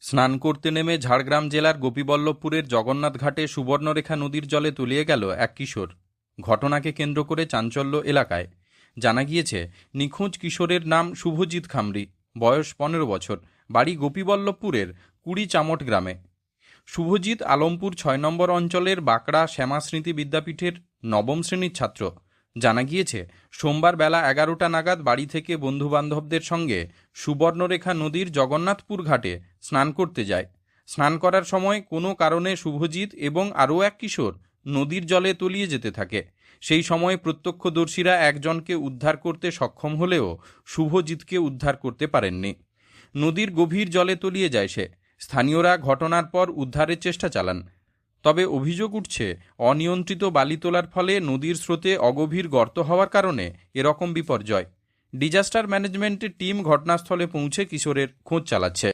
স্নান করতে নেমে ঝাড়গ্রাম জেলার গোপীবল্লভপুরের জগন্নাথ ঘাটে সুবর্ণরেখা নদীর জলে তলিয়ে গেল এক কিশোর। ঘটনাকে কেন্দ্র করে চাঞ্চল্য এলাকায়। জানা গিয়েছে, নিখোঁজ কিশোরের নাম শুভজিৎ খামরি, বয়স পনেরো বছর, বাড়ি গোপীবল্লভপুরের কুড়ি চামট গ্রামে। শুভজিৎ আলমপুর ছয় নম্বর অঞ্চলের বাঁকড়া শ্যামাস্মৃতি বিদ্যাপীঠের নবম শ্রেণির ছাত্র। জানা গিয়েছে, সোমবার বেলা এগারোটা নাগাদ বাড়ি থেকে বন্ধুবান্ধবদের সঙ্গে সুবর্ণরেখা নদীর জগন্নাথপুর ঘাটে স্নান করতে যায়। স্নান করার সময় কোনো কারণে শুভজিৎ এবং আরও এক কিশোর নদীর জলে তলিয়ে যেতে থাকে। সেই সময় প্রত্যক্ষদর্শীরা একজনকে উদ্ধার করতে সক্ষম হলেও শুভজিৎকে উদ্ধার করতে পারেননি। নদীর গভীর জলে তলিয়ে যায় সে। স্থানীয়রা ঘটনার পর উদ্ধারের চেষ্টা চালান। তবে অভিযোগ উঠছে, অনিয়ন্ত্রিত বালি তোলার ফলে নদীর স্রোতে অগভীর গর্ত হওয়ার কারণে এরকম বিপর্যয়। ডিজাস্টার ম্যানেজমেন্টের টিম ঘটনাস্থলে পৌঁছে কিশোরের খোঁজ চালাচ্ছে।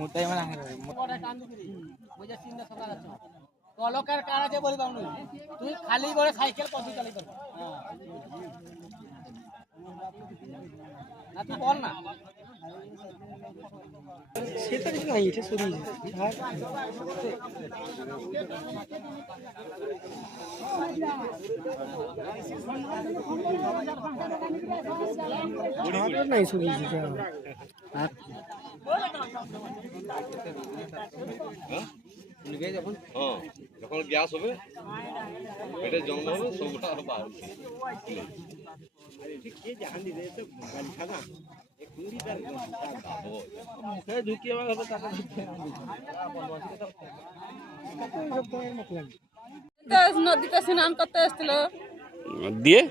মোটাই মানে আগে কলকার কার আছে বলি পাবো তুই খালি করে সাইকেল কত চালি করব। না তুই বল না। সেটা কিছু নাই এটা আর? আর নাই সরিয়ে দিতে আর হ্যাঁ যখন গ্যাস হবে পেটে জমা হবে সবটা আরও বার হবে। তো নদীতে স্নান করতে এসেছিল। দিয়ে?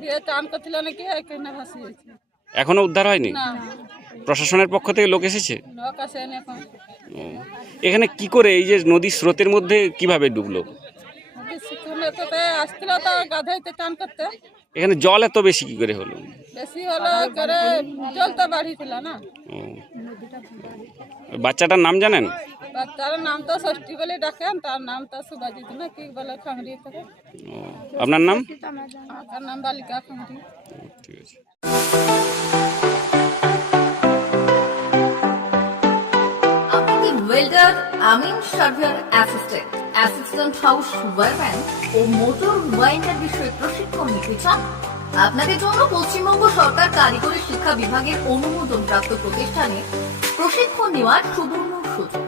দিয়ে টান করছিল নাকি এখানে ভাসিয়েছে। এখনও উদ্ধার হয়নি? প্রশাসনের পক্ষ থেকে লোক এসেছে? এখন। কি করে এই যে নদীর স্রোতের মধ্যে কীভাবে ডুবলো? এখানে জল এত বেশি কি করে হলো? বেশি হলো করে জল তো বাড়িয়েছিল না। বাচ্চাটার নাম জানেন? তার নাম তো ষষ্ঠী বলে ডাকেন তার নাম তো সুবাজিত না কি বলে খামরি করে আপনার নাম? তার নাম বালিকা খামরি ঠিক আছে। আপনি ওয়েল্ডার আমিন surveyor assistant assistant house wireman ও মোটর ওয়াইন্ডার বিষয়ে প্রশিক্ষণ নিতে চান? আপনাদের জন্য পশ্চিমবঙ্গ সরকার কারিগরি শিক্ষা বিভাগের অনুমোদন প্রাপ্ত প্রতিষ্ঠানে প্রশিক্ষণ নেওয়ার সুবর্ণ সুযোগ।